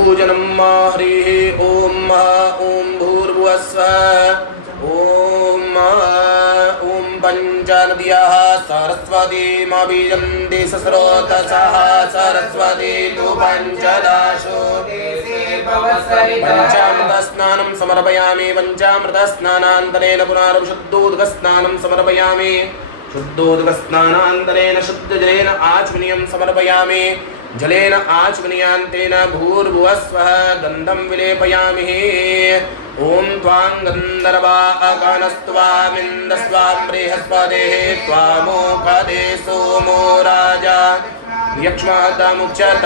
पूजनं हरिः ॐ भूर्भुवस्सुवः ॐ पञ्चनद्याः सरस्वतीमभिजन्ति स्रोतसः सरस्वती तु पञ्चदाशो पञ्चामृतस्नानं समर्पयामि पञ्चामृतस्नानान्तरेण पुनर्विशुद्धोदकस्नानं समर्पयामि शुद्धोदकस्नानान्तरेण शुद्धजलेन आचमनीयं समर्पयामि जलेन आचमनीयान्तेन भूर्भुवस्वः गन्धं विलेपयामि ॐ त्वां गन्धर्वाकानस्त्वामिन्दस्त्वां बृहस्पतेः त्वामोखदे सोमो राजा यक्ष्मादामुच्यत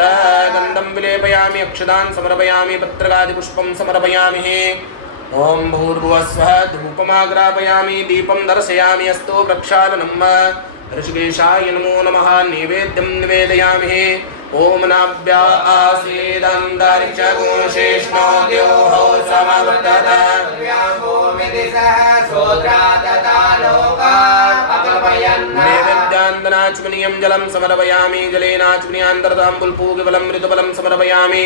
गन्धं विलेपयामि अक्षतान् समर्पयामि पत्रकादिपुष्पं समर्पयामि ॐ भूर्भुवस्वः धूपमाग्रापयामि दीपं दर्शयामि अस्तु प्रक्षालनम् ऋषिकेशाय नमो नमः नैवेद्यं निवेदयामि ॐ नाभ्या आसीदन्तरिक्षगो शेष्णो द्योः समवर्तत नैवेद्यान्तनाचमनीयं जलं समर्पयामि जलेनाचमनीयान्तर्ताम्बुलपूगबलं ऋतुबलं समर्पयामि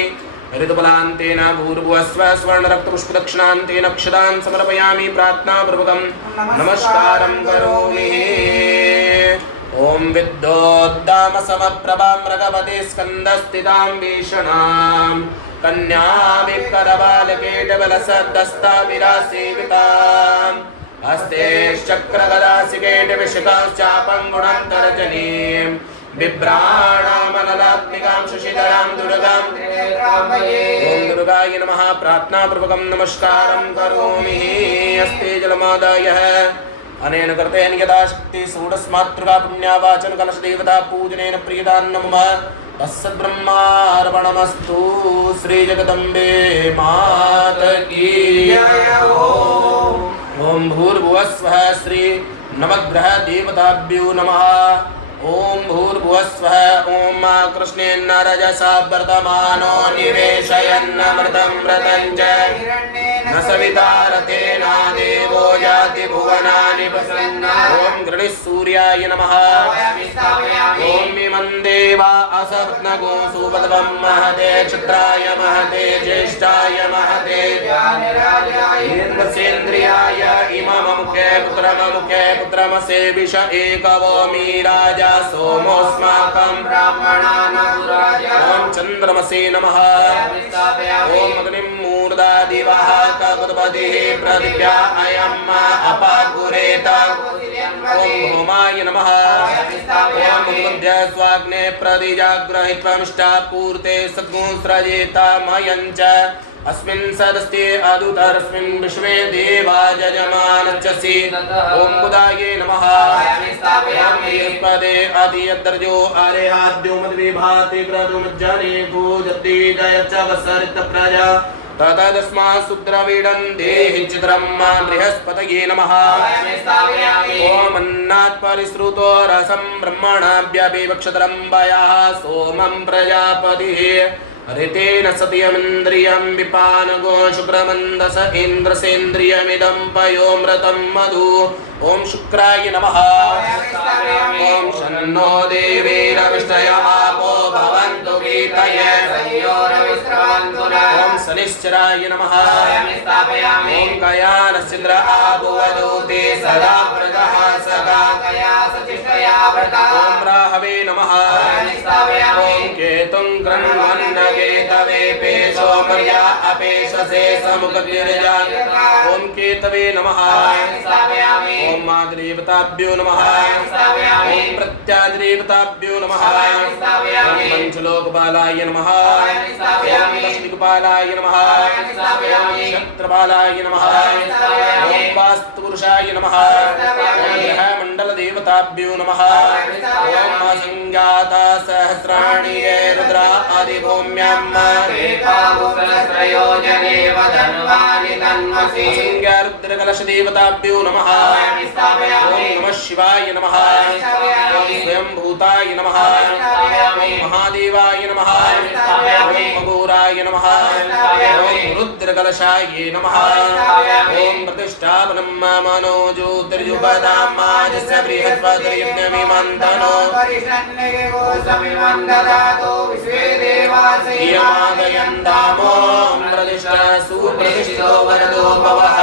ऋतुबलान्तेन भूर्भुवस्वः स्वर्णरक्तपुष्पदक्षिणान्तेन अक्षतान् समर्पयामि प्रार्थनापूर्वकं नमस्कारं करोमि ॐ विद्योद्दामसमप्रभां मृगपते स्कन्दस्थितां भीषणां कन्याभिकरबालकेटबलसद्दस्ताभिरासेवितां हस्ते चक्रगदासिकेटविशिखाश्चापं गुणन्तरजनीं बिभ्राणामनलात्मिकां शशिधरां दुर्गां ॐ दुर्गाय नमः प्रार्थनापूर्वकं नमस्कारं करोमि हस्ते जलमादाय अनेन कर्तेन यथाशक्ति षोडशमातृका पुण्यावाचन कलशदेवता पूजनेन प्रियदान्नमः तत्सद्ब्रह्मार्पणमस्तु श्री जगदम्बे मात की ओम भूर्भुवस्वः श्री नवग्रह देवताभ्यो नमः ओम भूर्भुवस्वः ओम कृष्णेन रजसा वर्तमानो निवेशयन्नमृतं व्रतं च न सवितारतेना देवो याति भुवनानि प्रसन्ना ओम गृणिसूर्याय नमः ओम इमं देवा असप्नगो सुपदवं महते क्षत्राय महते ज्येष्ठाय महते इन्द्रसेन्द्रियाय इममुखे पुत्रमसेविष एकवोमी राजा सोमोऽस्माकं ओम चन्द्रमसे नमः ओम अग्निं मूर्धा दिवः ककुतपतिः पृथिव्या अयम् अपाकुरेत ओम भौमाय नमः ओम मुद्य स्वाग्ने प्रदिजाग्रहित्वमिष्टापूर्ते सद्गुंस्रजेतामयञ्च अस्मिन् सदस्ते अदुतरस्मिन् विश्वे देवा यजमानच्चसि ओम बुधाये नमः ओम बृहस्पते आदियद्रजो आरेहाद्यो मद्विभाति क्रतुमज्जने भूजति जयच्च वसरित प्रजा ततदस्मात् सुद्रवीडं देहि चित्रं बृहस्पतये नमः ओम अन्नात् परिश्रुतो रसं ब्रह्मणाभ्यभिवक्षतरं वयः सोमं प्रजापतिः ऋतेन सत्यमिन्द्रियं विपानगो शुक्रमन्दस इन्द्रसेन्द्रियमिदं पयोमृतं मधु ओम शुक्राय नमः ओम शन्नो देवीरविष्टयः आपो भवन्तु वीतये ओम शनिश्चराय नमः ओम कयानश्चिन्द्र आभुवदूते सदा व्रतः सदा ओम राहवे नमः ओम केतुं गृह्णन्नकेतवे पेशो मर्या अपेशसे समुखगिरिजा ओम केतवे नमः ओम माद्रीवताभ्यो नमः ओम प्रत्याद्रीवताभ्यो नमः ओम पंचलोकपालाय नमः ओम दशदिक्पालाय नमः ओम क्षत्रपालाय नमः ओम वास्तुपुरुषाय नमः ओम ग्रहमण्डलदेवताभ्यो नमः ओम संजाता सहस्राणि ये रुद्रा आदिभूम्यां असंज्ञारुद्रकलशदेवताभ्यो नमः। ओम नमः शिवाय नमः। स्वयं भूताय नमः। ओम महादेवाय नमः। ओम अघोराय नमः। ओम रुद्रकलशाय नमः। ओम प्रतिष्ठापनं मनो ज्योतिर्युपदां माजस्य बृहस्पतिर्यज्ञमिमन्तनो यमादयन्तामो प्रतिष्ठा सुप्रतिष्ठितो वरदो भवः।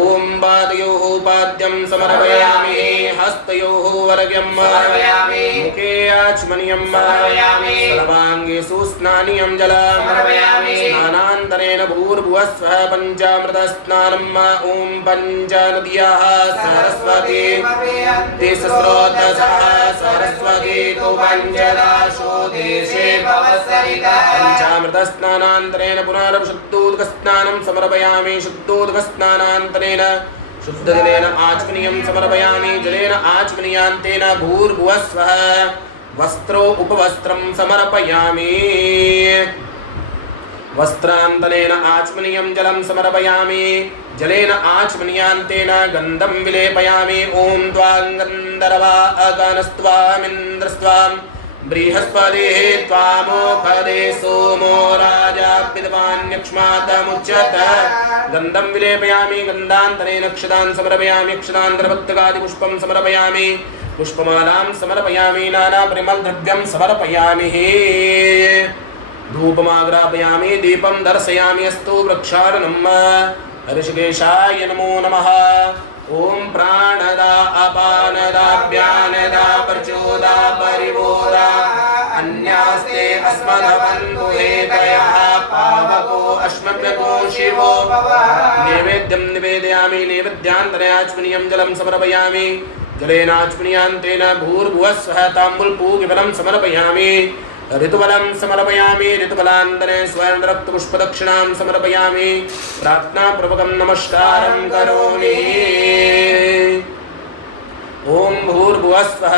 ओम पादयोः पाद्यं समर्पयामि। हस्तयोः वरव्यं समर्पयामि। मुखे आचमनीयं समर्पयामि। सर्वाङ्गे सुस्नानीयं जलं समर्पयामि। स्नानान्तरेण भूर्भुवस्वः पञ्चामृतस्नानं। ओम पञ्चनद्याः सरस्वती तीर्थस्रोतसः सरस्वती तु पञ्चदाशो देशे भवसरितः। पञ्चामृतस्नानान्तरेण पुनरपि समर्पयामि। शुद्धोदकस्नानान्तरेण शुद्धजलेन आचमनीयं समर्पयामि। जलेन आचमनीयान्तेन भूर्भुवस्वः वस्त्रो उपवस्त्रं समर्पयामि। वस्त्रान्तरेण आचमनीयं जलं समर्पयामि। जलेन आचमनीयान्तेन गन्धं विलेपयामि। ओम त्वां गन्धर्वा अगनस्त्वामिन्द्रस्त्वां बृहस्पतिः त्वामोखदे सोमो राजा विद्वान्यक्ष्मातमुच्यत। गन्धं विलेपयामि। गन्धान्तरेण अक्षतान् समर्पयामि। अक्षतान्तर्पत्तकादिपुष्पं समर्पयामि। पुष्पमालां समर्पयामि। नानापरिमलद्रव्यं समर्पयामि। धूपमाग्रापयामि। दीपं दर्शयामि। अस्तु प्रक्षालनम्। ऋषिकेशाय नमो नमः। ओम प्राणदा अपानदा व्यानदा प्रचोदा परिवोदा अन्यास्ते अस्मदवन्तु हेतयः पावको अस्मभ्यको शिवो। नैवेद्यं निवेदयामि। नैवेद्यान्तरे आचमनीयं जलं समर्पयामि। जलेन आचमनीयान्तेन भूर्भुवस्वः ताम्बूलपूगफलं समर्पयामि। ऋतुफलं समर्पयामि। ऋतुफलान्तरे स्वर्णरक्तपुष्पदक्षिणां समर्पयामि। प्रार्थनापूर्वकं नमस्कारं करोमि। ओम भूर्भुवस्वः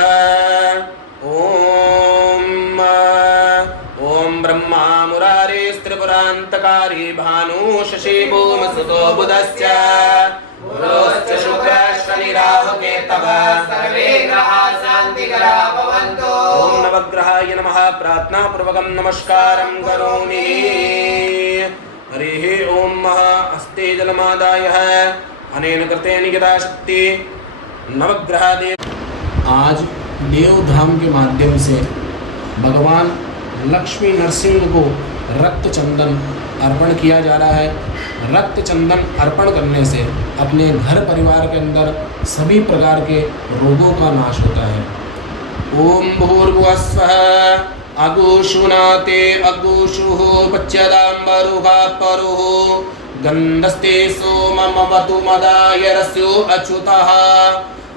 ओम ब्रह्मा मुरारे त्रिपुरान्तकारी भानु शशि भूमसुतो बुधश्च गुरोश्च शुक्रः शनि राहु केतवः सर्वे ग्रहाः शान्तिकरा भवन्तु। ओम नवग्रहाय नमः। प्रार्थनापूर्वकं नमस्कारं करोमि। हरिः ओम हस्ते जलमादाय अनेन कृतेन यथाशक्ति नवग्रहादेव। आज देवधाम के माध्यम से भगवान लक्ष्मी नरसिंह को रक्त चंदन अर्पण किया जा रहा है। रक्त चंदन अर्पण करने से अपने घर परिवार के अंदर सभी प्रकार के रोगों का नाश होता है। ओम भूर्भुवस्वः अगुषुनाते अगुषुः पच्यदाम्बरुहा परुः गन्धस्ते सोममवतु मदाय रस्यो अच्युतः।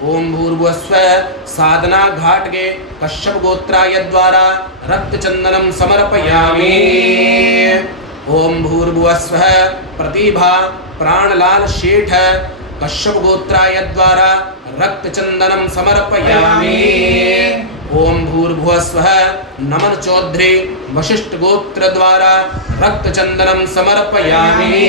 ओम भूर्भुवस्वः साधना घाट के कश्यप गोत्राय द्वारा रक्त चंदनम समर्पयामि। ओम भूर्भुवस्वः प्रतिभा प्राणलाल शेठ कश्यप गोत्राय द्वारा रक्त चंदनम समर्पयामि। ओम भूर्भुवस्वः नमन चौधरी वशिष्ठ गोत्र द्वारा रक्त चंदनम समर्पयामि।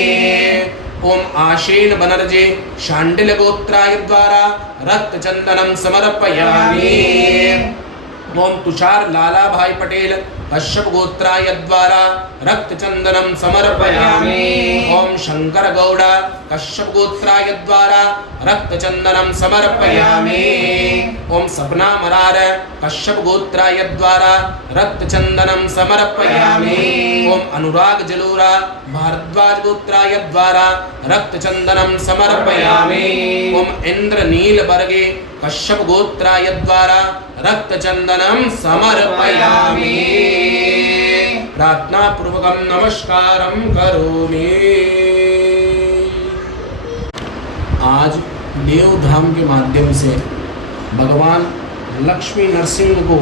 ओम आशीन बनर्जी शांडिल गोत्राय द्वारा रक्त चंदनम समर्पयामि। ओम तुषार लाला भाई पटेल कश्यप गोत्राय द्वारा रक्त चंदनम समर्पयामि। ओम शंकर गौड़ा कश्यप गोत्राय द्वारा रक्त चंदनम समर्पयामि। ओम सपना मरार कश्यप गोत्राय द्वारा रक्त चंदनम समर्पयामि। ओम अनुराग जलोरा भारद्वाज गोत्राय द्वारा रक्त चंदनम समर्पयामि। ओम इंद्र नील बर्गे कश्यप गोत्राय द्वारा रक्त चंदनम समर्पयामि। प्रार्थना पूर्वकं नमस्कारं करोमि। आज देवधाम के माध्यम से भगवान लक्ष्मी नरसिंह को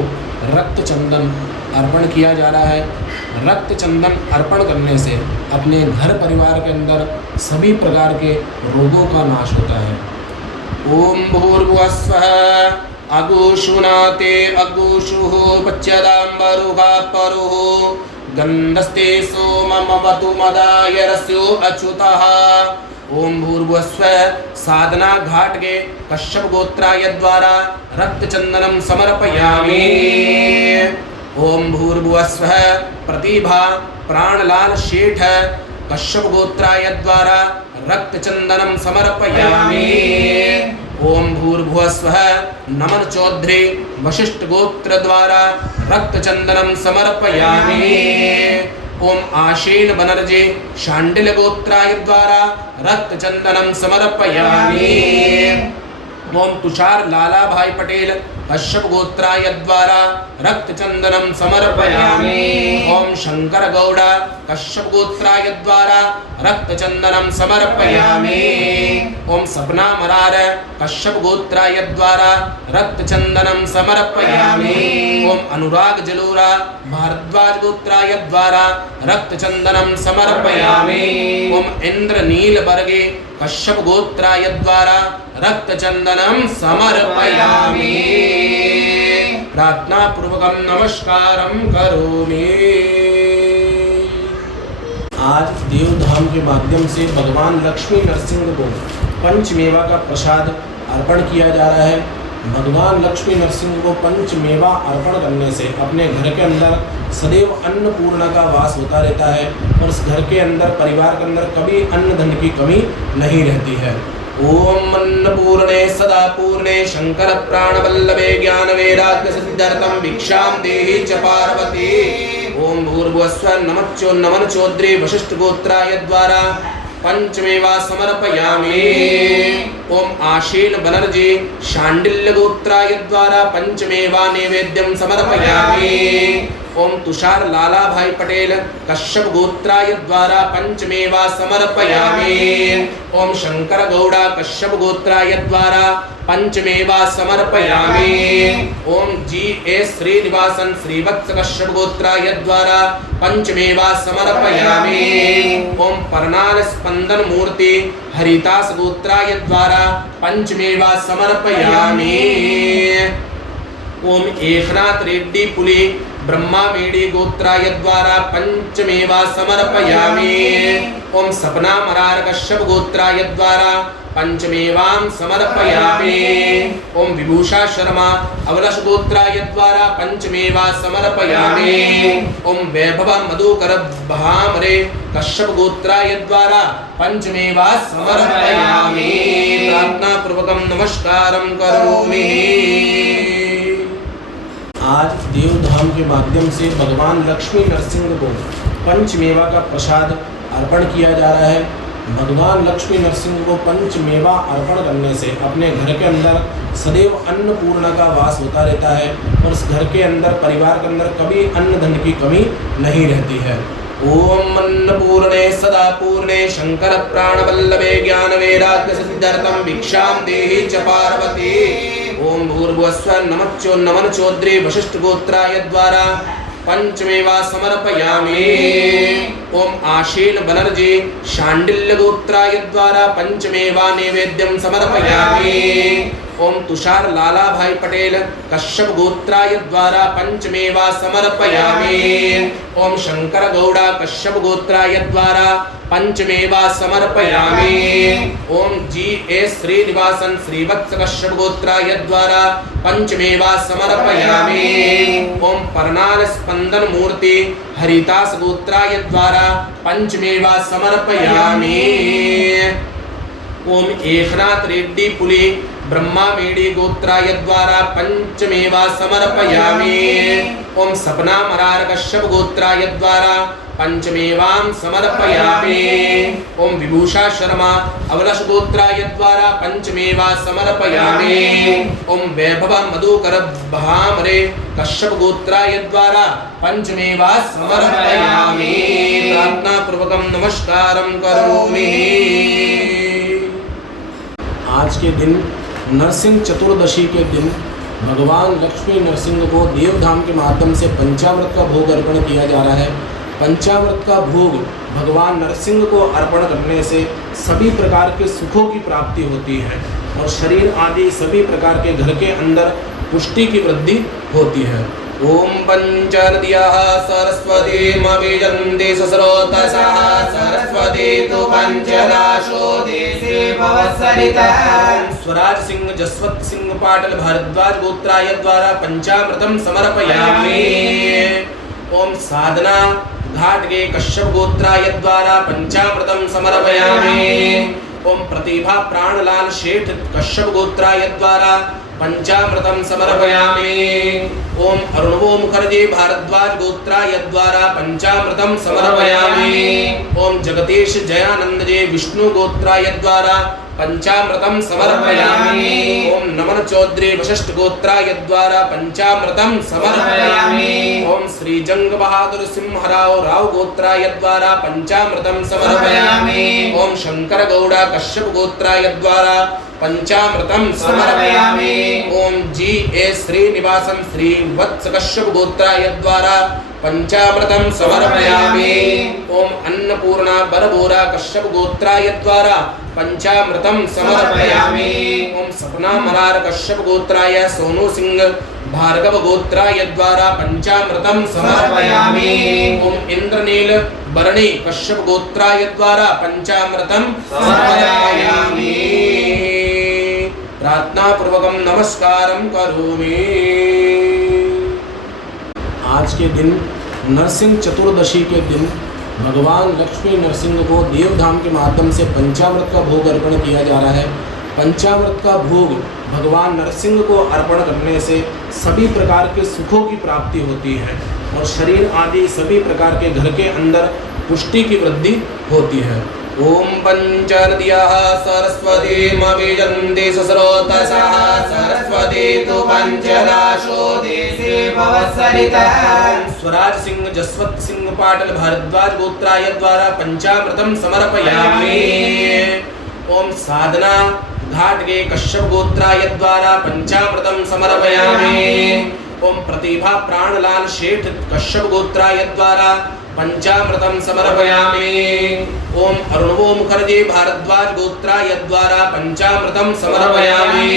रक्त चंदन अर्पण किया जा रहा है। रक्त चंदन अर्पण करने से अपने घर परिवार के अंदर सभी प्रकार के रोगों का नाश होता है। ओम भूर्भुवस्वः अगुषुनाते अगुषुः पच्यदाम्बरुहा परुः गन्धस्ते सोममवतु मदाय रस्यो अच्युतः। ओम भूर्भुवस्सुः। साधना घाट के कश्यप गोत्राय द्वारा रक्त चंदनम समर्पयामि। ओम भूर्भुवस्सुः। प्रतिभा प्राणलाल शेठ कश्यप गोत्राय द्वारा रक्त चंदनम समर्पयामि। ओम भूर्भुवस्सुः। नमन चौधरी वशिष्ठ गोत्र द्वारा रक्त चंदनम समर्पयामि। ओम आशीन बनर्जी शांडिल गोत्राय द्वारा रक्त चंदनम समर्पयामि। ओम तुषार लाला भाई पटेल कश्यप गोत्राय द्वारा रक्त चंदनम समर्पयामि। ओम शंकर गौड़ा कश्यप गोत्राय द्वारा रक्त चंदनम समर्पयामि। ओम सपना मरार कश्यप गोत्राय द्वारा रक्त चंदनम समर्पयामि। ओम अनुराग जलोरा भारद्वाज गोत्राय द्वारा रक्त चंदनम समर्पयामि। ओम इंद्र नील बर्गे कश्यप गोत्राय द्वारा रक्त चंदनम समर्पयामि। प्रार्थना पूर्वकम नमस्कारम करोमि। आज देवधाम के माध्यम से भगवान लक्ष्मी नरसिंह को पंचमेवा का प्रसाद अर्पण किया जा रहा है। भगवान लक्ष्मी नरसिंह को पंचमेवा अर्पण करने से अपने घर के अंदर सदैव अन्नपूर्णा का वास होता रहता है और उस घर के अंदर परिवार के अंदर कभी अन्न धन की कमी नहीं रहती है। ओम अन्नपूर्णे सदा पूर्णे शंकर प्राणवल्लभे ज्ञान वैराग्य सिद्धार्थम भिक्षां देहि च पार्वती। ओम भूर्भुवस्सुः। नमन चौधरी वशिष्ठ गोत्राय द्वारा पंचमेवा समर्पयामि। ओम आशीन बनर्जी शांडिल्य गोत्राय द्वारा पंचमेवा नैवेद्यम समर्पयामि। ओम तुषार लाला भाई पटेल कश्यप गोत्राय द्वारा पंचमेवा समर्पयामि। ओम शंकर गौड़ा कश्यप गोत्राय द्वारा पंचमेवा समर्पयामि। ओम जी.एस. श्रीनिवासन श्रीवत्स कश्यप गोत्राय द्वारा पंचमेवा समर्पयामि। ओम परनाल स्पंदन मूर्ति हरिदास गोत्राय द्वारा पंचमेवा समर्पयामि। ओम एकनाथ रेड्डी पुली ब्रह्मा मेडी गोत्राय द्वारा पंचमेवा समर्पयामि। ओम सपना मरार कश्यप गोत्राय द्वारा पंचमेवां समर्पयामि। ओम विभूषा शर्मा अवलश गोत्राय द्वारा पंचमेवा समर्पयामि। ओम वैभव मधुकर भामरे कश्यप गोत्राय द्वारा पंचमेवा समर्पयामि। प्रार्थना पूर्वकम नमस्कारम करोमि। आज देवधाम के माध्यम से भगवान लक्ष्मी नरसिंह को पंचमेवा का प्रसाद अर्पण किया जा रहा है। भगवान लक्ष्मी नरसिंह को पंचमेवा अर्पण करने से अपने घर के अंदर सदैव अन्नपूर्णा का वास होता रहता है और उस घर के अंदर परिवार के अंदर कभी अन्न धन की कमी नहीं रहती है। ओम अन्नपूर्णे सदा पूर्णे शंकर प्राणवल्लभे ज्ञान वैराग्य सिद्धार्थम भिक्षां देहि च पार्वती। ओम भूर्भुवस्सुः। नमन चौधरी वशिष्ठ गोत्राय द्वारा पंचमेवा समर्पयामि। ओम आशीन बनर्जी शांडिल्य गोत्राय द्वारा पंचमेवा नैवेद्यम समर्पयामि। ओम तुषार लाला भाई पटेल कश्यप गोत्राय द्वारा पंचमेवा समर्पयामि। ओम शंकर गौड़ा कश्यप गोत्राय द्वारा पंचमेवा समर्पयामि। ओम जी.एस. श्रीनिवासन श्रीवत्स कश्यप गोत्राय द्वारा पंचमेवा समर्पयामि। ओम परनाल स्पंदन मूर्ति हरिदास गोत्राय द्वारा पंचमेवा समर्पयामि। ओम एकनाथ रेड्डी पुली ब्रह्मा मेडी गोत्राय द्वारा पंचमेवा समर्पयामि। ओम सपना मरार कश्यप गोत्राय द्वारा पंचमेवां समर्पयामि। ओम विभूषा शर्मा अवलश गोत्राय द्वारा पंचमेवा समर्पयामि। ओम वैभव मधुकर भामरे कश्यप गोत्राय द्वारा पंचमेवा समर्पयामि। प्रार्थना पूर्वकम नमस्कारम करोमि। आज के दिन नरसिंह चतुर्दशी के दिन भगवान लक्ष्मी नरसिंह को देवधाम के माध्यम से पंचामृत का भोग अर्पण किया जा रहा है। पंचामृत का भोग भगवान नरसिंह को अर्पण करने से सभी प्रकार के सुखों की प्राप्ति होती है और शरीर आदि सभी प्रकार के घर के अंदर पुष्टि की वृद्धि होती है। ओम पंचनद्यः सरस्वतीमभिजन्ति सुस्रोतसः सरस्वती तु पंचदाशो देशे भवत्सरितः। स्वराज सिंह जसवंत सिंह पाटिल भारद्वाज गोत्राय द्वारा पंचामृतम समर्पयामि। ओम साधना घाटगे कश्यप गोत्राय द्वारा पंचामृतम समर्पयामि। ओम प्रतिभा प्राणलाल शेठ कश्यप गोत्राय द्वारा पंचामृतम समर्पयामि। ओम अरुणवो मुखर्जी भारद्वाज गोत्राय द्वारा पंचामृतम समर्पयामि। ओम जगदीश जयानंद जी विष्णु गोत्राय द्वारा पंचामृतम समर्पयामि। ओम नमन चौधरी वशिष्ठ गोत्राय द्वारा पंचामृतम समर्पयामि। ओम श्री जंग बहादुर सिंहराव राव गोत्राय द्वारा पंचामृतम समर्पयामि। ओम शंकर गौड़ा कश्यप गोत्राय द्वारा पंचामृतम समर्पयामि। ओम जी ए श्रीनिवासन श्री वत्स कश्यप गोत्राय द्वारा पंचामृतम समर्पयामि। ओम अन्नपूर्णा बरबोरा कश्यप गोत्राय द्वारा पंचामृतम समर्पयामि। ओम सपना मरार कश्यप गोत्राय सोनू सिंह भार्गव गोत्राय द्वारा पंचामृतम समर्पयामि। ओम इंद्रनील बरणी कश्यप गोत्राय द्वारा पंचामृतम समर्पयामि। प्रार्थना पूर्वकम नमस्कारम करोमि। आज के दिन नरसिंह चतुर्दशी के दिन भगवान लक्ष्मी नरसिंह को देवधाम के माध्यम से पंचामृत का भोग अर्पण किया जा रहा है। पंचामृत का भोग भगवान नरसिंह को अर्पण करने से सभी प्रकार के सुखों की प्राप्ति होती है और शरीर आदि सभी प्रकार के घर के अंदर पुष्टि की वृद्धि होती है। ओम पंचनद्यः सरस्वतीमभिजन्ति सुस्रोतसः सरस्वती तु पंचदाशो देशे भवत्सरितः। स्वराज सिंह जसवंत सिंह पाटिल भारद्वाज गोत्राय द्वारा पंचामृतम समर्पयामि। ओम साधना घाटगे कश्यप गोत्राय द्वारा पंचामृतम समर्पयामि। ओम प्रतिभा प्राणलाल शेठ कश्यप गोत्राय द्वारा पंचामृतम समर्पयामि। ओम अरुणवो मुखर्जी भारद्वाज गोत्राय द्वारा पंचामृतम समर्पयामि।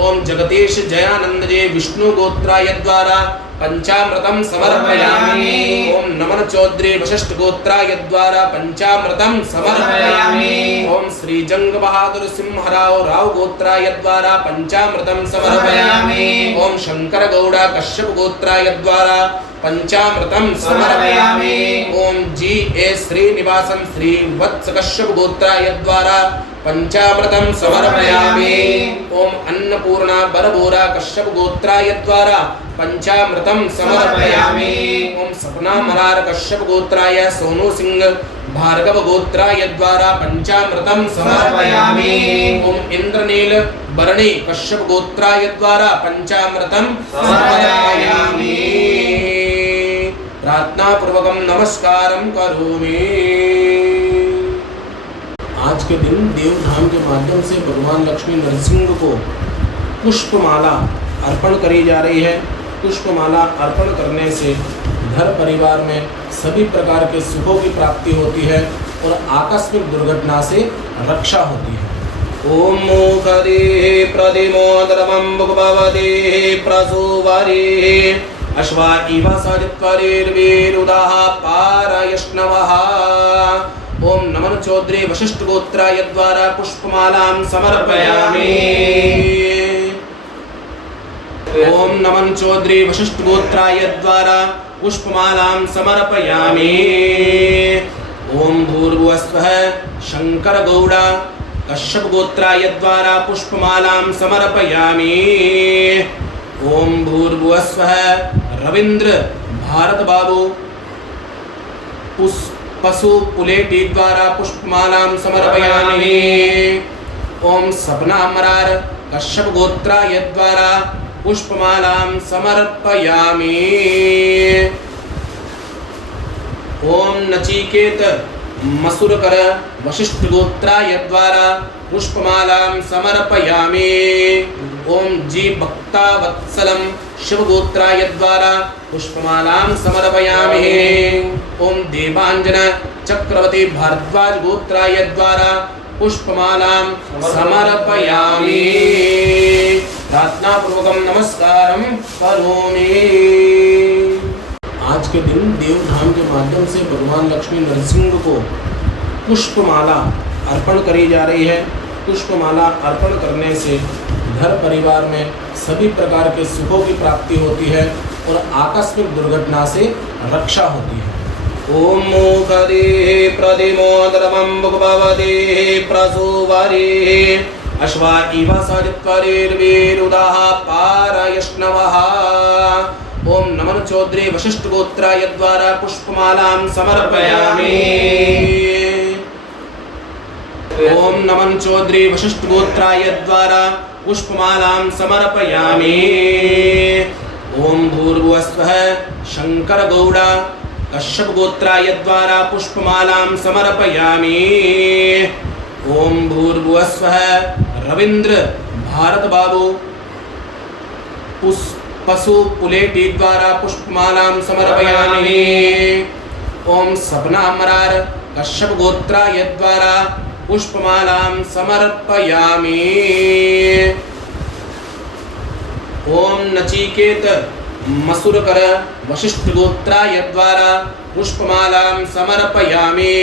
ओम जगदीश जयानंद जी विष्णु गोत्राय द्वारा पंचामृतम समर्पयामि। ओम नमन चौधरी वशिष्ठ गोत्राय द्वारा पंचामृतम समर्पयामि। ओम श्री जंग बहादुर सिंहराव राव गोत्राय द्वारा पंचामृतम समर्पयामि। ओम शंकर गौड़ा कश्यप गोत्राय द्वारा पंचामृतम समर्पयामि। ओम जी ए श्रीनिवासन श्री वत्स कश्यप गोत्राय द्वारा पंचामृतम समर्पयामि। ओम अन्नपूर्णा बरबोरा कश्यप गोत्राय द्वारा पंचामृतम समर्पयामि। ओम सपना मरार कश्यप गोत्राय सोनू सिंह भार्गव गोत्राय द्वारा पंचामृतम समर्पयामि। ओम इंद्रनील बरणी कश्यप गोत्राय द्वारा पंचामृतम समर्पयामि। प्रार्थना पूर्वकम नमस्कारम करोमि। आज के दिन देवधाम के माध्यम से भगवान लक्ष्मी नरसिंह को पुष्पमाला अर्पण करी जा रही है। पुष्पमाला अर्पण करने से घर परिवार में सभी प्रकार के सुखों की प्राप्ति होती है और आकस्मिक दुर्घटना से रक्षा होती है। ओम मुखदे प्रदिमोदरमं भगवते प्रसुवरे अश्वा इव सरित्वरेर्वीरुदाः पारयष्णवः। ओम नमन चौधरी वशिष्ठ गोत्राय द्वारा पुष्पमालां समर्पयामि। ओम नमन चौधरी वशिष्ठ गोत्राय द्वारा पुष्पमालां समर्पयामि। ओम भूर्भुवस्वः शंकर गौड़ा कश्यप गोत्राय द्वारा पुष्पमालां समर्पयामि। ओम भूर्भुवस्वः रविंद्र भारत बाबू पशु पुलेटी द्वारा पुष्पमालां समर्पयामि। ओम सपना मरार कश्यप गोत्राय द्वारा पुष्पमालां समर्पयामि। ओम नचिकेत मसूरकर वशिष्ठ गोत्राय द्वारा पुष्पमालां समर्पयामि। ओम जी भक्ता वत्सलम शिव गोत्राय द्वारा पुष्पमालां समर्पयामि। ओम देवांजन चक्रवर्ती भारद्वाज गोत्राय द्वारा पुष्पमालां समर्पयामि। प्रार्थना पूर्वकं नमस्कारं करोमि। आज के दिन देवधाम के माध्यम से भगवान लक्ष्मी नरसिंह को पुष्पमाला अर्पण करी जा रही है। पुष्पमाला अर्पण करने से घर परिवार में सभी प्रकार के सुखों की प्राप्ति होती है और आकस्मिक दुर्घटना से रक्षा होती है। ओम मूकदे प्रदिमोदरमं भुगभवदे प्रसुवरे अश्वा इव सरित्वरेर्वीरुदाः पारयष्णवः। ओम नमन चौधरी वशिष्ठ गोत्राय द्वारा पुष्पमालां समर्पयामि। ओम नमन चौधरी वशिष्ठ गोत्राय द्वारा पुष्पमालां समर्पयामि। ओम भूर्भुवस्वः शंकर गौड़ा कश्यप गोत्राय द्वारा पुष्पमालां समर्पयामि। ओम भूर्भुवस्वः रविंद्र भारत बाबू पशु पुलेटी द्वारा पुष्पमालां समर्पयामि। ओम सपना मरार कश्यप गोत्राय द्वारा पुष्पमालां समर्पयामि। ओम नचिकेत मसूरकर वशिष्ठ गोत्राय द्वारा पुष्पमालां समर्पयामि।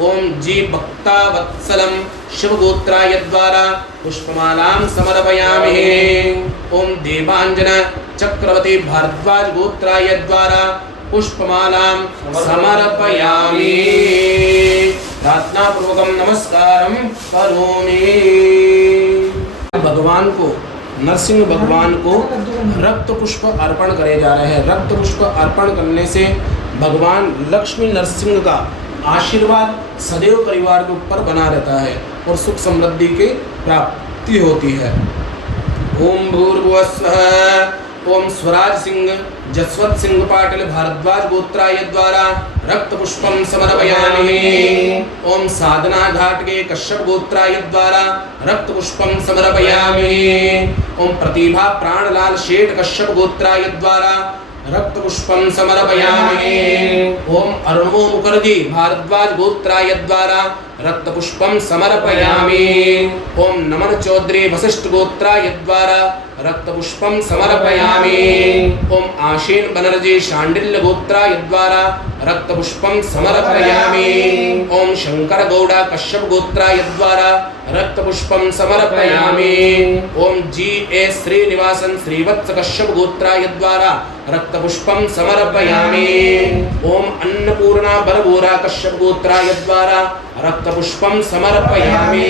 ओम जी भक्तावत्सलं शिव गोत्राय द्वारा पुष्पमालां समर्पयामि। ओम देवांजन चक्रवर्ती भारद्वाज गोत्राय द्वारा पुष्पमालां समर्पयामि। प्रार्थना पूर्वकं नमस्कारं करोमि। भगवान को नरसिंह भगवान को रक्त पुष्प अर्पण करे जा रहे हैं। रक्त पुष्प अर्पण करने से भगवान लक्ष्मी नरसिंह का आशीर्वाद सदैव परिवार के ऊपर बना रहता है और सुख समृद्धि की प्राप्ति होती है। ओम भूर्भुवस्वः ओम स्वराज सिंह जसवंत सिंह पाटिल भारद्वाज गोत्राय द्वारा रक्त पुष्पम समर्पयामि। ओम साधना घाट के कश्यप गोत्राय द्वारा रक्त पुष्पम समर्पयामि। ओम प्रतिभा प्राणलाल शेठ कश्यप गोत्राय द्वारा रक्त पुष्पम समर्पयामि। ओम अरुणवो मुखर्जी भारद्वाज गोत्राय द्वारा रक्त पुष्पम समर्पयामि। ओम नमन चौधरी वशिष्ठ गोत्राय द्वारा रक्त पुष्पम समर्पयामि। ओम आशीन बनर्जी शांडिल्य गोत्राय द्वारा रक्त पुष्पम समर्पयामि। ओम शंकर गौड़ा कश्यप गोत्राय द्वारा रक्त पुष्पम समर्पयामि। ओम जी ए श्रीनिवासन श्रीवत्स कश्यप गोत्राय द्वारा रक्त पुष्पम समर्पयामि। ओम अन्नपूर्णा बरबोरा कश्यप गोत्राय द्वारा रक्त पुष्पम समर्पयामि।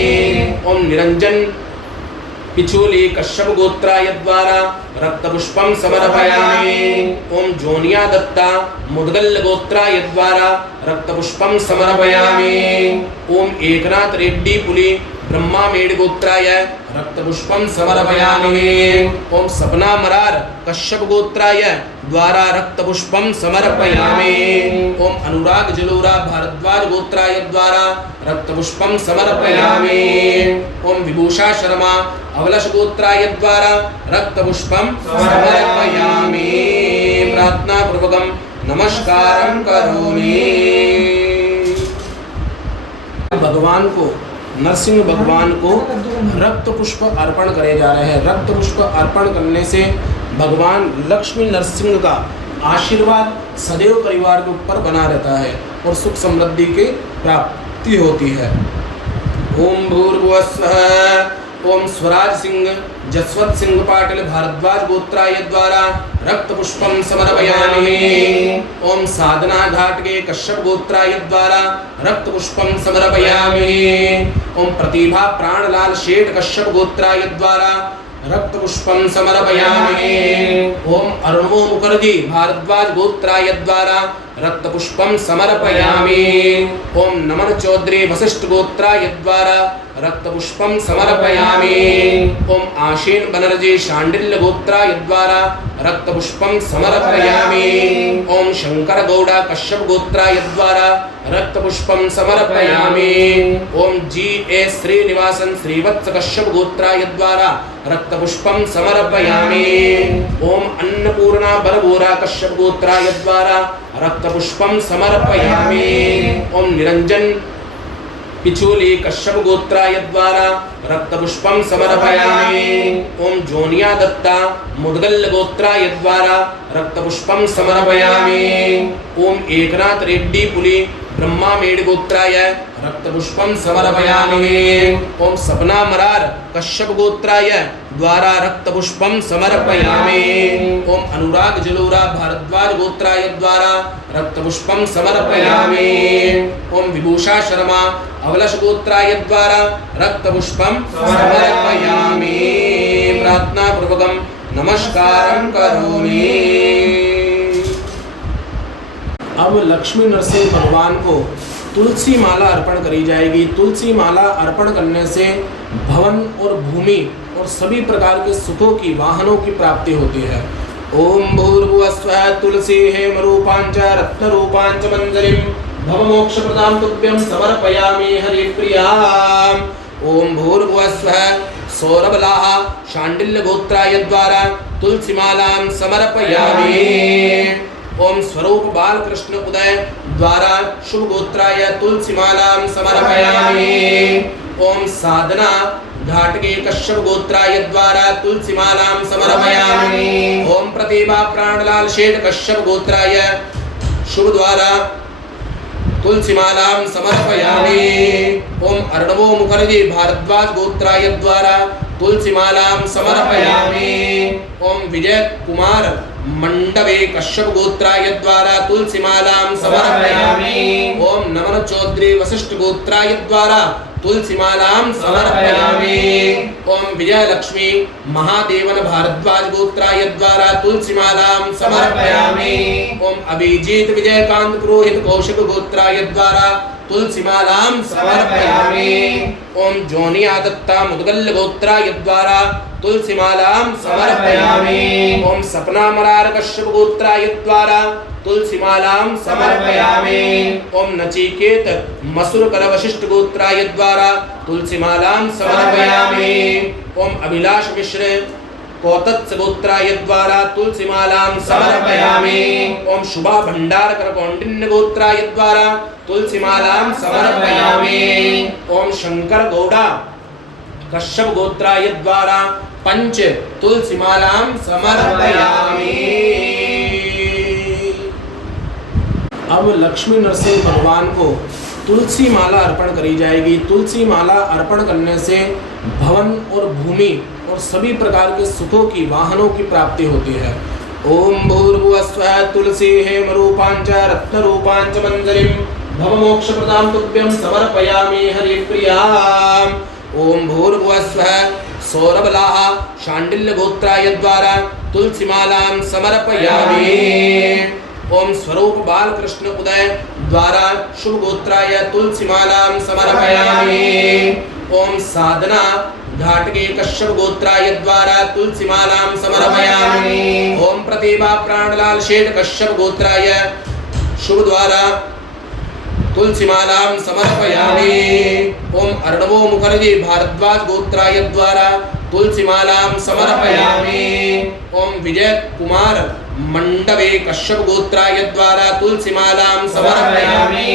ओम निरंजन पिछोली कश्यप गोत्राय द्वारा रक्त पुष्पम समर्पयामि। ओम जोनिया दत्ता मुदगल गोत्राय द्वारा रक्त पुष्पम समर्पयामि। ओम एकनाथ रेड्डी पुली ब्रह्मा मेड गोत्राय रक्त पुष्पम समर्पयामि। ओम सपना मरार कश्यप गोत्राय द्वारा रक्त पुष्पम समर्पयामि। ओम अनुराग जलोरा भारद्वाज गोत्राय द्वारा रक्त पुष्पम समर्पयामि। ओम विभूषा शर्मा अवलश गोत्राय द्वारा रक्त पुष्पम समर्पयामि। प्रार्थना पूर्वकं नमस्कारं करोमि। भगवान को नरसिंह भगवान को रक्त पुष्प अर्पण करे जा रहे हैं। रक्त पुष्प अर्पण करने से भगवान लक्ष्मी नरसिंह का आशीर्वाद सदैव परिवार के ऊपर बना रहता है और सुख समृद्धि की प्राप्ति होती है। ओम भूर्भुवस्वः ओम स्वराज सिंह जसवंत सिंह पाटिल भारद्वाज गोत्राय द्वारा रक्त पुष्पम समर्पयामि। ओम साधना घाट के कश्यप गोत्राय द्वारा रक्त पुष्पम समर्पयामि। ओम प्रतिभा प्राणलाल शेठ कश्यप गोत्राय द्वारा रक्त पुष्पम समर्पयामि। ओम अरुणवो मुखर्जी भारद्वाज गोत्राय द्वारा रक्त पुष्पम समर्पयामि। ओम नमन चौधरी वशिष्ठ गोत्राय द्वारा रक्त पुष्पम समर्पयामि। ओम आशीन बनर्जी शांडिल्य गोत्राय द्वारा रक्त पुष्पम समर्पयामि। ओम शंकर गौड़ा कश्यप गोत्राय द्वारा रक्त पुष्पम समर्पयामि। ओम जी ए श्रीनिवासन श्रीवत्स कश्यप गोत्राय द्वारा रक्त पुष्पम समर्पयामि। ओम अन्नपूर्णा बरबोरा कश्यप गोत्राय द्वारा रक्त पुष्पम समर्पयामि। ओम निरंजन पिछोली कश्यप गोत्राय द्वारा रक्तपुष्पं समर्पयामि। ओम जोनिया दत्ता मुदगल गोत्राय द्वारा रक्तपुष्पं समर्पयामि। ओम एकनाथ रेड्डी पुली ब्रह्मा मेड गोत्राय रक्तपुष्पं समर्पयामि। ओम सपना मरार कश्यप गोत्राय द्वारा रक्तपुष्पं समर्पयामि। ओम अनुराग जलोरा भारद्वाज गोत्राय द्वारा रक्तपुष्पं समर्पयामि। ओम विभूषा शर्मा अवलश गोत्राय द्वारा रक्तपुष्पं समर्पयामि। प्रार्थना पूर्वकं नमस्कारं करोमि। अब लक्ष्मी नरसिंह भगवान को तुलसी माला अर्पण करी जाएगी। तुलसी माला अर्पण करने से भवन और भूमि और सभी प्रकार के सुखों की वाहनों की प्राप्ति होती है। ओम भूर्भुवस्वः तुलसी हेम रूपांच रत्न रूपांच मंजरिं भवमोक्ष प्रदां तुभ्यं समर्पयामि हरिप्रिया। ओम भूर्भुवस्वः सौरभलाः शाण्डिल्य गोत्राय द्वारा तुलसी मालां समर्पयामि। ओम स्वरूप बालकृष्ण उदय द्वारा शुभ गोत्राय तुलसी मालां समर्पयामि। ओम साधना घाटके कश्यप गोत्राय द्वारा तुलसी मालां समर्पयामि। ओम प्रतिभा प्राणलाल शेठ कश्यप गोत्राय शुभ द्वारा तुलसी मालां समर्पयामि। ओम अर्णवो मुखर्जी भारद्वाज गोत्राय द्वारा तुलसी मालां समर्पयामि। ओम विजय कुमार मंडवे कश्यप गोत्राय द्वारा तुलसी मालां समर्पयामि। ओम नमन चौधरी वशिष्ठ गोत्राय द्वारा तुलसी मालां समर्पयामि। ओम विजय लक्ष्मी महादेवन भारद्वाज गोत्राय द्वारा तुलसी मालां समर्पयामि। ओम अभिजीत विजयकांत पुरोहित कौशिक गोत्राय द्वारा तुलसी मालां समर्पयामि। ओम जोनिया दत्ता मुदगल गोत्राय द्वारा तुलसी मालां समर्पयामि। ओम सपना मरार कश्यप गोत्राय द्वारा तुलसी मालां समर्पयामि। ओम नचिकेत मसूर कर वशिष्ठ गोत्राय द्वारा तुलसी मालां समर्पयामि। ओम अभिलाष मिश्र कौतत्स गोत्राय द्वारा तुलसी मालां समर्पयामि। ओम शुभा भंडार कर कौंडिन्य गोत्राय द्वारा तुलसी मालां समर्पयामि। ओम शंकर गौड़ा कश्यप गोत्राय द्वारा पंच तुलसी मालां समर्पयामि। अब लक्ष्मी नरसिंह भगवान को तुलसी माला अर्पण करी जाएगी। तुलसी माला अर्पण करने से भवन और भूमि और सभी प्रकार के सुखों की वाहनों की प्राप्ति होती है। ओम भूर्भुवस्वः तुलसी हेम रूपांच रत्न रूपांच मंजरिं भवमोक्ष प्रदां तुभ्यं समर्पयामि हरिप्रिया। ओम भूर्भुवस्वः सौरभलाः शाण्डिल्य गोत्राय द्वारा तुलसी मालां समर्पयामि। ओम स्वरूप बालकृष्ण उदय द्वारा शुभ गोत्राय तुलसी मालां समर्पयामि। ओम साधना घाटके कश्यप गोत्राय द्वारा तुलसी मालां समर्पयामि। ओम प्रतिभा प्राणलाल शेठ कश्यप गोत्राय शुभ द्वारा तुलसी मालां समर्पयामि। ओम अर्णवो मुखर्जी भारद्वाज गोत्राय द्वारा तुलसी मालां समर्पयामि। ओम विजय कुमार मंडवे कश्यप गोत्राय द्वारा तुलसी मालां समर्पयामि।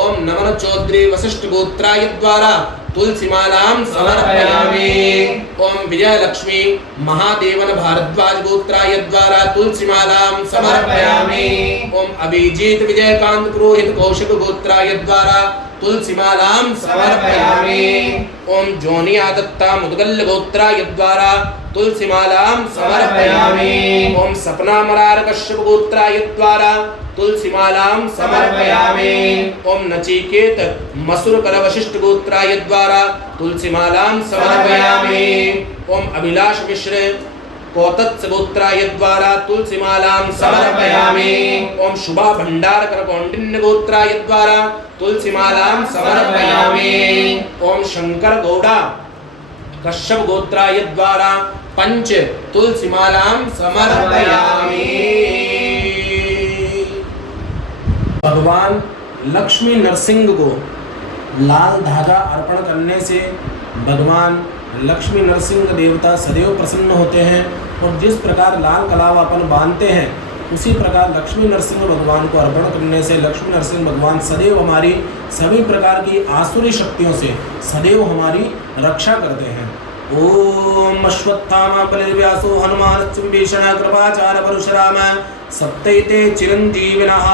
ओम नमन चौधरी वशिष्ठ गोत्राय द्वारा तुलसी मालां समर्पयामि। ओम विजय लक्ष्मी महादेवन भारद्वाज गोत्राय द्वारा तुलसी मालां समर्पयामि। ओम अभिजीत विजयकांत पुरोहित कौशिक गोत्राय द्वारा तुलसी मालां समर्पयामि। ओम जोनिया दत्ता मुदगल गोत्राय द्वारा तुलसी मालां समर्पयामि। ओम सपना मरार कश्यप गोत्राय द्वारा तुलसी मालां समर्पयामि। ओम नचिकेत मसूर कर वशिष्ठ गोत्राय द्वारा तुलसी मालां समर्पयामि। ओम अभिलाष मिश्र कौतत्स गोत्राय द्वारा तुलसी मालां समर्पयामि। ओम शुभा भंडार कर कौंडिन्य गोत्राय द्वारा तुलसी मालां समर्पयामि। ओम शंकर गौड़ा कश्यप गोत्राय द्वारा पंच तुलसी मालां समर्पयामि। भगवान लक्ष्मी नरसिंह को लाल धागा अर्पण करने से भगवान लक्ष्मी नरसिंह देवता सदैव प्रसन्न होते हैं। और जिस प्रकार लाल कलावा अपन बांधते हैं उसी प्रकार लक्ष्मी नरसिंह भगवान को अर्पण करने से लक्ष्मी नरसिंह भगवान सदैव हमारी सभी प्रकार की आसुरी शक्तियों से सदैव हमारी रक्षा करते हैं। ओम अश्वत्थामा बलिर्व्यासो हनुमान विभीषण कृपाचार्य परशुराम सप्तैते चिरंजीविनः।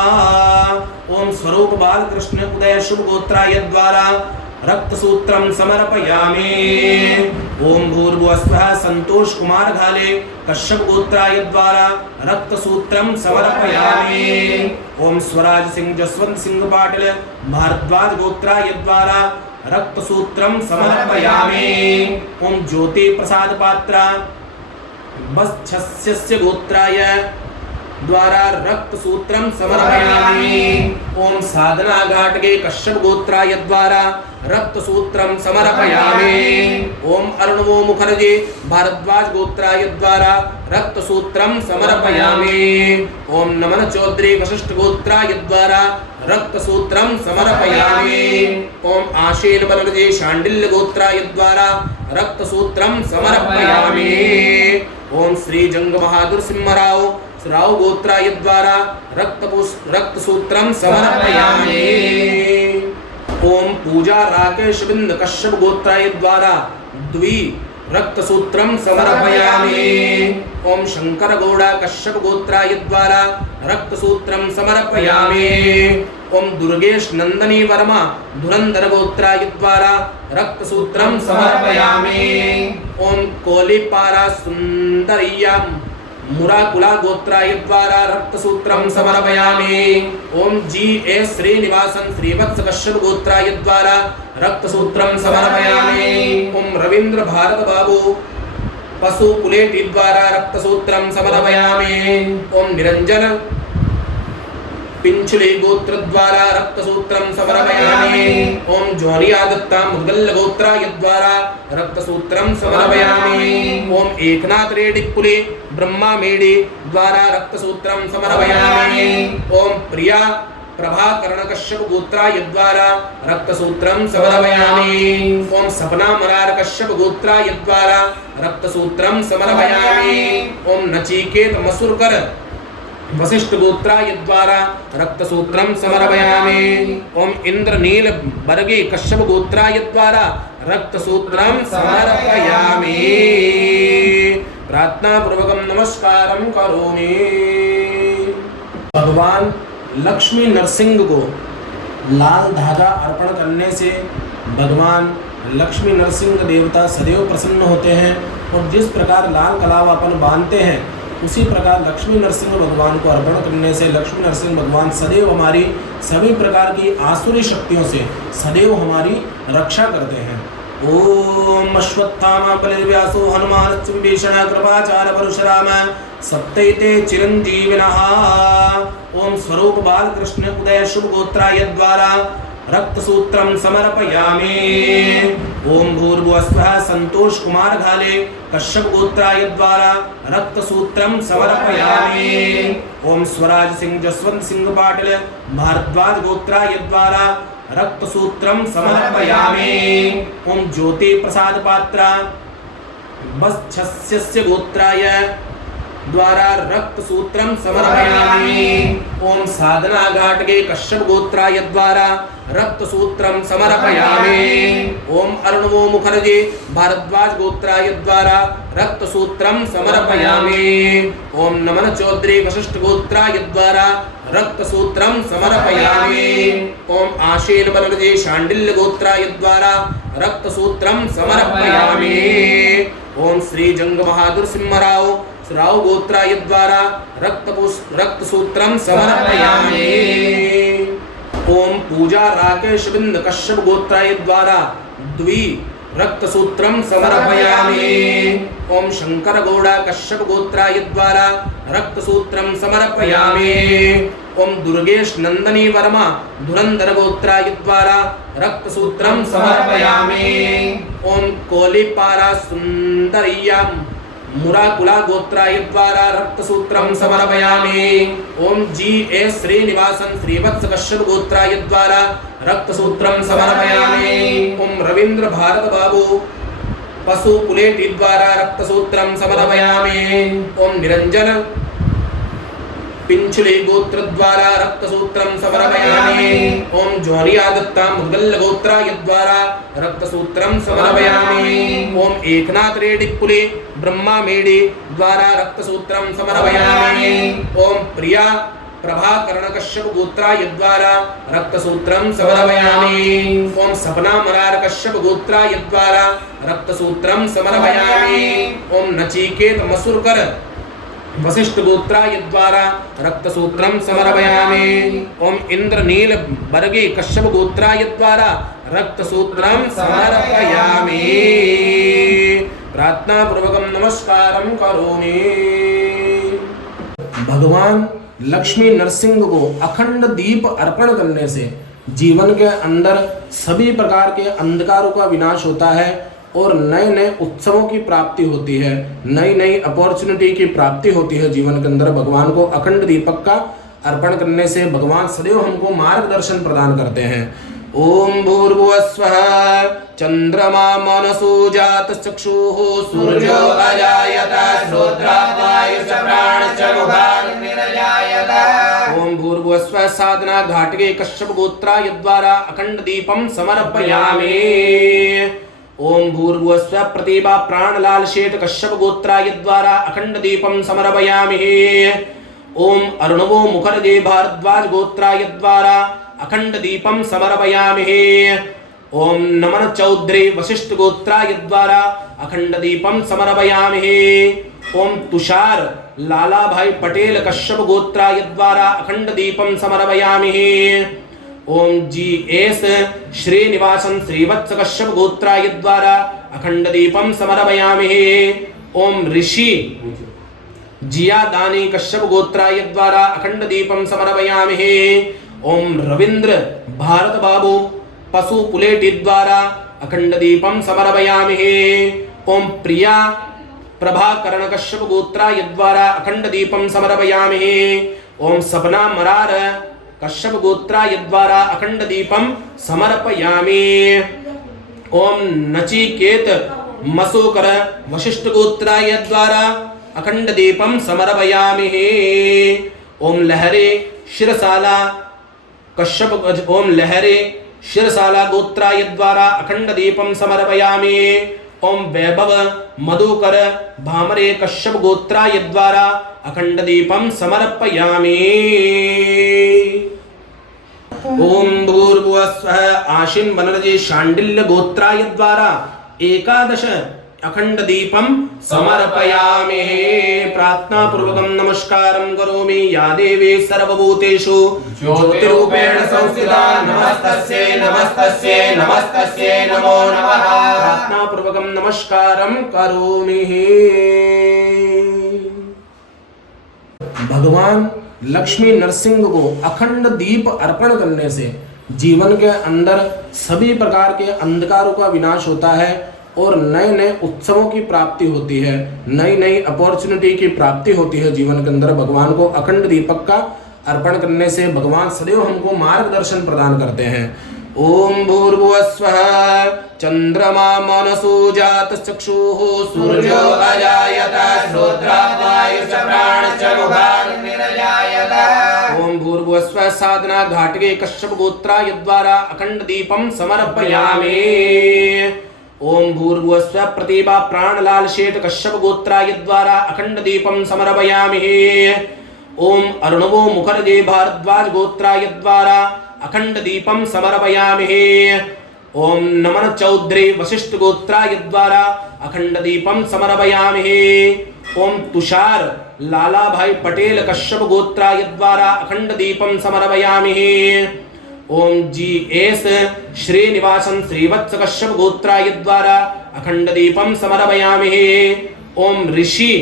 ओम स्वरूप बालकृष्ण उदय शुभ गोत्राय द्वारा रक्तसूत्रं समर्पयामि। ओम भूर्भुवस्वः संतोष कुमार घाले कश्यप गोत्राय द्वारा रक्तसूत्रं समर्पयामि। ओम स्वराज सिंह जसवंत सिंह पाटिल भारद्वाज गोत्राय द्वारा रक्तसूत्रं समर्पयामि। ओम ज्योति प्रसाद पात्रा बच्छस्य गोत्राय द्वारा रक्तसूत्रं समर्पयामि। ओम साधना घाटगे कश्यप गोत्राय द्वारा रक्तसूत्रं समर्पयामि। ओम अर्णवो मुखर्जी भारद्वाज गोत्राय द्वारा रक्तसूत्रं समर्पयामि। ओम नमन चौधरी वशिष्ठ गोत्राय द्वारा रक्तसूत्रं समर्पयामि। ओम आशील बनर्जी शांडिल्य गोत्राय द्वारा रक्तसूत्रं समर्पयामि। ओम श्री जंग बहादुर सिंहराव राव गोत्राय द्वारा रक्तसूत्रं समर्पयामि। ओम पूजा राकेश बिंद कश्यप गोत्राय द्वारा द्वि रक्तसूत्रं समर्पयामि। ओम शंकर गौड़ा कश्यप गोत्राय द्वारा रक्तसूत्रं समर्पयामि। ओम दुर्गेश नंदनी वर्मा धुरंधर गोत्राय द्वारा रक्तसूत्रं समर्पयामि। ओम कोलिपारा सुंदरिया मुराकुला गोत्राय द्वारा रक्तसूत्रं समर्पयामि। ओम जी एस श्रीनिवासन श्रीवत्स कश्यप गोत्राय द्वारा रक्तसूत्रं समर्पयामि। ओम रविंद्र भारत बाबू पशु पुलेटी द्वारा रक्तसूत्रं समर्पयामि। ओम निरंजन पिंचुली गोत्र द्वारा रक्तसूत्रं समर्पयामि। ओम जोनिया दत्ता मुदगल गोत्राय द्वारा रक्तसूत्रं समर्पयामि। ओम एकनाथ रेड्डी पुले ब्रह्मा मेडी द्वारा रक्तसूत्रं समर्पयामि। ओम प्रिया प्रभाकरण कश्यप गोत्राय द्वारा रक्तसूत्रं समर्पयामि। ओम सपना मरार कश्यप गोत्राय द्वारा रक्तसूत्रं समर्पयामि। ओम नचिकेत मसूरकर वशिष्ठ गोत्राय द्वारा रक्तसूत्रं समर्पयामि। ओम इंद्रनील बर्गे कश्यप गोत्राय द्वारा रक्तसूत्रं समर्पयामि। प्रार्थना पूर्वकं नमस्कारं करोमि। भगवान लक्ष्मी नरसिंह को लाल धागा अर्पण करने से भगवान लक्ष्मी नरसिंह देवता सदैव प्रसन्न होते हैं और जिस प्रकार लाल कलावा अपन बांधते हैं उसी प्रकार लक्ष्मी नरसिंह भगवान को अर्पण करने से लक्ष्मी नरसिंह भगवान सदैव हमारी सभी प्रकार की आसुरी शक्तियों से सदैव हमारी रक्षा करते हैं। ओम अश्वत्थामा बलिर्व्यासो हनुमान विभीषण कृपाचार्य परशुराम सप्तैते चिरंजीविनः। ओम स्वरूप बालकृष्ण उदय शुभ गोत्राय द्वारा रक्तसूत्रं समर्पयामि। ओम भूर्भुवस्वः संतोष कुमार घाले कश्यप गोत्राय द्वारा रक्तसूत्रं समर्पयामि। ओम स्वराज सिंह जसवंत सिंह पाटिल भारद्वाज गोत्राय द्वारा रक्तसूत्रं समर्पयामि। ओम ज्योति प्रसाद पात्रा बच्छस्य गोत्राय द्वारा रक्तसूत्रं समर्पयामि। ओम साधना घाटगे कश्यप गोत्राय द्वारा रक्तसूत्रं समर्पयामि। ओम अर्णवो मुखर्जी भारद्वाज गोत्राय द्वारा रक्तसूत्रं समर्पयामि। ओम नमन चौधरी वशिष्ठ गोत्राय द्वारा रक्तसूत्रं समर्पयामि। ओम आशील बनर्जी शांडिल्य गोत्राय द्वारा रक्तसूत्रं समर्पयामि। ओम श्री जंग बहादुर सिंहराव राव गोत्राय द्वारा रक्तसूत्रं समर्पयामि। ओम पूजा राकेश बिंद कश्यप गोत्राय द्वारा द्वि रक्तसूत्रं समर्पयामि। ओम शंकर गौड़ा कश्यप गोत्राय द्वारा रक्तसूत्रं समर्पयामि। ओम दुर्गेश नंदनी वर्मा धुरंधर गोत्राय द्वारा रक्तसूत्रं समर्पयामि। ओम कोलिपारा सुंदरिया मुराकुला गोत्राय द्वारा रक्तसूत्रं समर्पयामि। ओम जी एस श्रीनिवासन श्रीवत्स कश्यप गोत्राय द्वारा रक्तसूत्रं समर्पयामि। ओम रविंद्र भारत बाबू पशु पुलेटी द्वारा रक्तसूत्रं समर्पयामि। ओम निरंजन पिंचुले गोत्र द्वारा रक्तसूत्रं समर्पयामि। ओम ज्वानियादत्ता मुद्गल गोत्राय द्वारा रक्तसूत्रं समर्पयामि। ओम एकनाथ रेड्डी पुले ब्रह्मा मेडी द्वारा रक्तसूत्रं समर्पयामि। ओम प्रिया प्रभाकरण कश्यप गोत्राय द्वारा रक्तसूत्रं समर्पयामि। ओम सपना मरार कश्यप गोत्राय द्वारा रक्तसूत्रं समर्पयामि। ओम नचिकेत मसूरकर वशिष्ठ गोत्राय द्वारा रक्तसूत्रं समर्पयामि। ओम इंद्रनील बर्गे कश्यप गोत्राय द्वारा रक्तसूत्रं समर्पयामि। प्रार्थना पूर्वकं नमस्कारं करोमि। भगवान लक्ष्मी नरसिंह को अखंड दीप अर्पण करने से जीवन के अंदर सभी प्रकार के अंधकारों का विनाश होता है और नए नए उत्सवों की प्राप्ति होती है, नई नई अपॉर्चुनिटी की प्राप्ति होती है जीवन के अंदर। भगवान को अखंड दीपक का अर्पण करने से भगवान सदैव हमको मार्गदर्शन प्रदान करते हैं। ओम भूर्भुवस्वः चंद्रमा मनसो जात चक्षुः सूर्यो अजायत श्रोत्रात् वायुश्च प्राणश्च मुखात् निरजायत। ओम भूर्भुवस्वः साधना घाटगे कश्यप गोत्राय द्वारा अखंड दीपं समर्पयामि। ओम भूर्भुवस्वः प्रतिभा प्राणलाल शेठ कश्यप गोत्राय द्वारा अखंड दीपं समर्पयामि। ओम अर्णवो मुखर्जी भारद्वाज गोत्राय द्वारा अखंड दीपं समर्पयामि। ओम नमन चौधरी वशिष्ठ गोत्राय द्वारा अखंड दीपं समर्पयामि। ओम तुषार लाला भाई पटेल कश्यप गोत्राय द्वारा अखंड दीपं समर्पयामि। ओम जी एस श्रीनिवासन श्रीवत्स कश्यप गोत्राय द्वारा अखंड दीपं समर्पयामि। ओम ऋषि जिया दानी कश्यप गोत्राय द्वारा अखंड दीपं समर्पयामि। ओम रविंद्र भारत बाबू पशु पुलेटी द्वारा अखंड दीपं समर्पयामि। ओम प्रिया प्रभाकरण कश्यप गोत्राय द्वारा अखंड दीपं समर्पयामि। ओम सपना मरार कश्यप गोत्राय द्वारा अखंड दीपं समर्पयामि। ओम नचिकेत मसूकर वशिष्ठ गोत्राय द्वारा अखंड दीपं समर्पयामि। ओम लहरे शिरसाला कश्यप ओम लहरे शिरसाला गोत्राय द्वारा अखंड दीपं समर्पयामि। ओम वैभव मधुकर भामरे कश्यप गोत्राय द्वारा अखंड दीपं समर्पयामि। ओम भूर्भुवस्वः आशिन बनर्जी शांडिल्य गोत्राय द्वारा एकादश अखंड दीपं समर्पयामि। प्रार्थना पूर्वकं नमस्कारं करोमि। या देवी सर्वभूतेषु ज्योतिरूपेण संस्थिता नमस्तस्यै नमस्तस्यै नमस्तस्यै नमो नमः। प्रार्थना पूर्वकं नमस्कारं करोमि। भगवान लक्ष्मी नरसिंह को अखंड दीप अर्पण करने से जीवन के अंदर सभी प्रकार के अंधकारों का विनाश होता है और नए नए उत्सवों की प्राप्ति होती है, नई नई अपॉर्चुनिटी की प्राप्ति होती है जीवन के अंदर। भगवान को अखंड दीपक का अर्पण करने से भगवान सदैव हमको मार्गदर्शन प्रदान करते हैं। ओम भूर्भुवस्वः चंद्रमा मनसो जात चक्षुः सूर्यो अजायत श्रोत्रात् वायुश्च प्राणश्च मुखात् निरजायत। ओम भूर्भुवस्वः साधना घाटगे कश्यप गोत्राय द्वारा अखंड दीपं समर्पयामि। ओम भूर्भुवस्वः प्रतिभा प्राणलाल शेठ कश्यप गोत्राय द्वारा अखंड दीपं समर्पयामि। ओम अर्णवो मुखर्जी भारद्वाज गोत्राय द्वारा अखंड दीपं समर्पयामि। ओम नमन चौधरी वशिष्ठ गोत्राय द्वारा अखंड दीपं समर्पयामि। ओम तुषार लाला भाई पटेल कश्यप गोत्राय द्वारा अखंड दीपं समर्पयामि। ओम जी एस श्रीनिवासन श्रीवत्स कश्यप गोत्राय द्वारा अखंड दीपं समर्पयामि। ओम ऋषि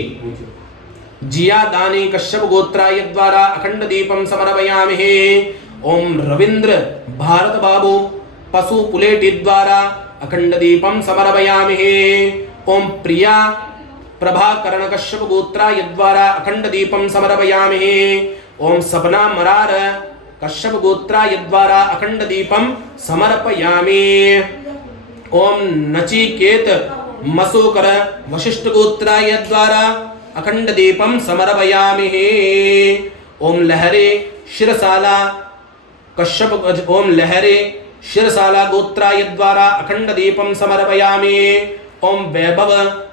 जिया दानी कश्यप गोत्राय द्वारा अखंड दीपं समर्पयामि। ओम रविंद्र भारत बाबू पशु पुलेटी द्वारा अखंड दीपं समर्पयामि। ओम प्रिया प्रभाकरण कश्यप गोत्राय द्वारा अखंड दीपं समर्पयामि। ओम सपना मरार कश्यप गोत्राय द्वारा अखंड दीपं समर्पयामि। ओम नचिकेत मसूकर वशिष्ठ गोत्राय द्वारा अखंड दीपं समर्पयामि। ओम लहरे शिरसाला कश्यप ओम लहरे शिरसाला गोत्राय द्वारा अखंड दीपम समर्पयामि। ओम वैभव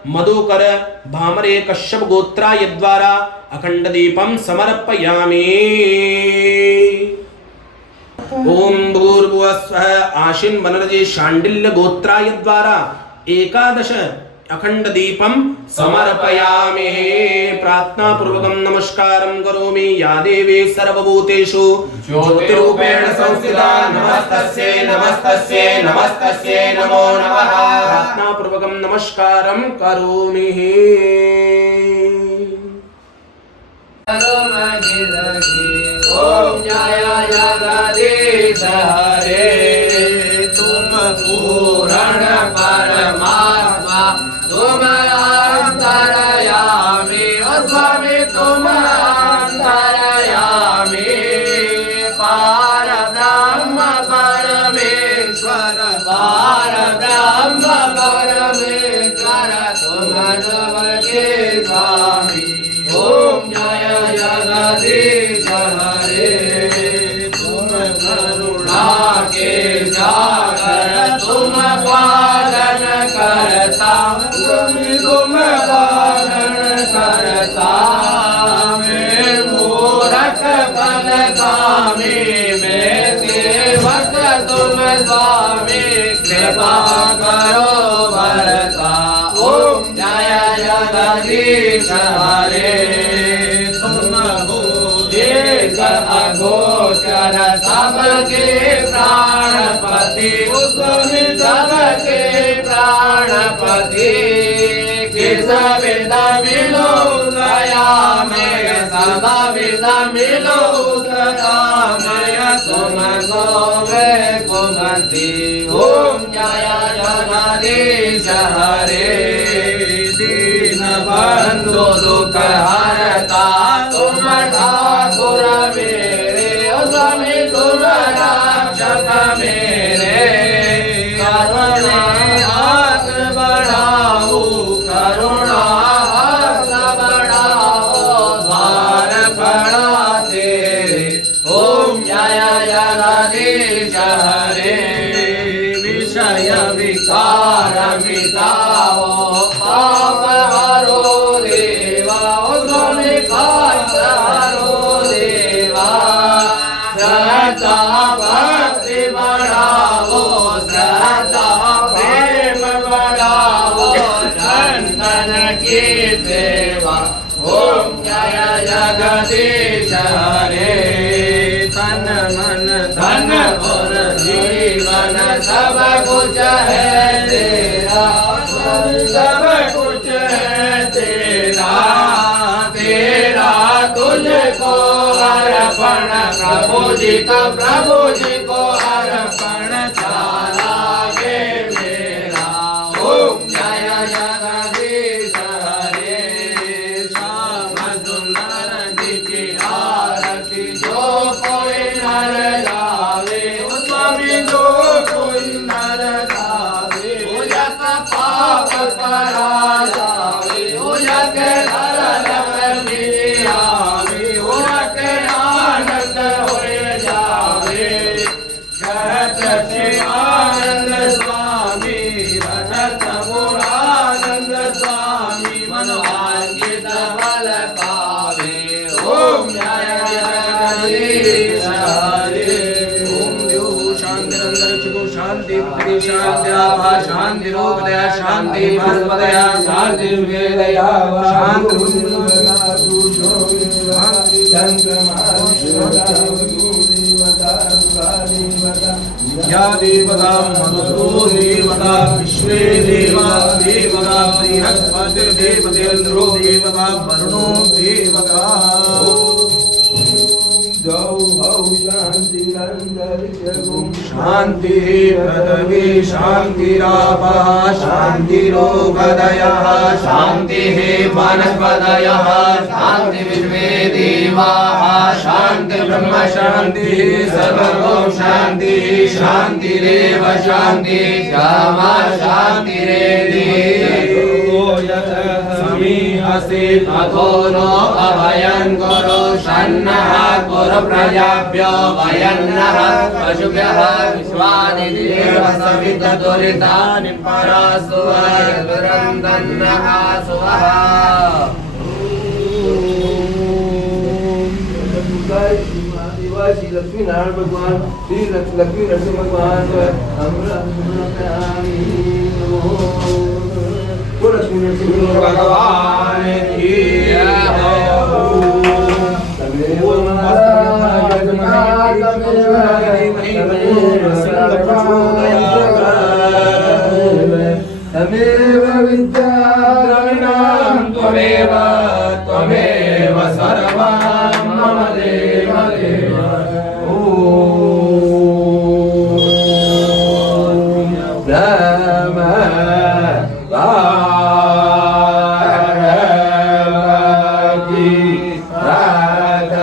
मधुकर भामरे कश्यप गोत्राय द्वारा अखंड दीपम समर्पयामि। ओम भूर्भुवस्वः आशिन बनर्जी शांडिल्य गोत्राय द्वारा एकादश अखंड दीपम समर्पयामि। प्रार्थना पूर्वकं नमस्कारं करोमि। या देवी सर्वभूतेषु ज्योतिरूपेण संस्थिता नमस्तस्यै नमस्तस्यै नमस्तस्यै नमो नमः। प्रार्थना पूर्वकं नमस्कारं करोमि। ओम जय जगदीश हरे तुम पूर्ण परमात्मा तुम अंतरयामी। ओ स्वामी तुम अंतरयामी। पार ब्रह्म परमेश्वर पार ब्रह्म परमेश्वर तुम सबके स्वामी। ओम जय जगदीश हरे तुम करुणा के सागर तुम पालन करता तुम पालन करता। मैं मूरख बलकामी मैं सेवक तुम स्वामी कृपा करो बरसा। ओम जय जगदीश हरे तुम अगोचर सबके प्राणपति सबके प्राणपति। किस विध मिलो गया मैं सब विध मिलो गया मैं तुम गोवे कुमति। ओम जय जगदीश हरे दीन बंधु दुख हरता तुम ठाकुर मेरे। स्वामी तुम रक्षक मेरे। करुणा हाथ बढ़ाओ करुणा हाथ बढ़ाओ द्वार पड़ा तेरे। ओम जय जगदीश हरे विषय विकार मिटाओ पाप हरो देवा। स्वामी पाप हरो देवा। श्रद्धा भक्ति बढ़ाओ श्रद्धा प्रेम बढ़ाओ चंदन की सेवा। ओम जय जगदीश हरे तन मन धन और जीवन सब कुछ है तेरा सब कुछ है तेरा। तेरा तुझको अर्पण प्रभु जी को अर्पण सारा ये मेरा। ओम जय जगदीश हरे श्याम सुंदर जी की आरती जो कोई नर गावे। स्वामी जो कोई नर गावे उजक पाप परा जावे। उजक आनंद स्वामी रटत मोरानंद स्वामी मनोवांछित फल पावे। ओम जय जगदीश हरे। ओम द्यो शांतिरंतर चिको शांति बुद्धि शांति आभा शांति रोगदया शांति भस्मदया शांति वेदया शांति या देवता मधुरो देवता विश्वे देवा देवता बृहस्पति देवतेन्द्रो देवता वरुणो देवता। शांति पृथ्वी शांतिरापः शांतिरोगदयः शांतिः वनस्पतयः शांति विश्वे देवाः शांति ब्रह्म शांतिः सर्वलोक शांतिः शांतिरेव शांतिः श्यामा शांतिरेधि। समीह अमसि अथो नो अभयं कुरु शन्नः कुरु प्रजाभ्यो वयन्नः पशुभ्यः विश्वानि देव सविता दुरितानि परासुव दुरन्दन्नः सुवः श्री लक्ष्मी नारायण भगवान श्री लक्ष्मी नरसिंह भगवान लक्ष्मी नरसिंह भगवान की तमेव विद्याद्रविणां त्वमेव त्वमेव सर्वं मम देव देव ब्रह्म पार्वती राधई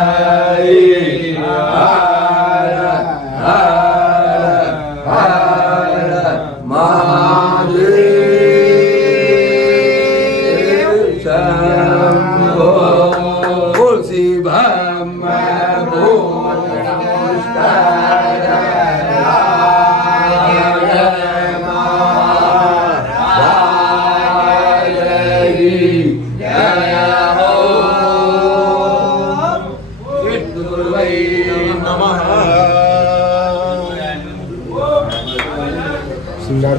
सिंगार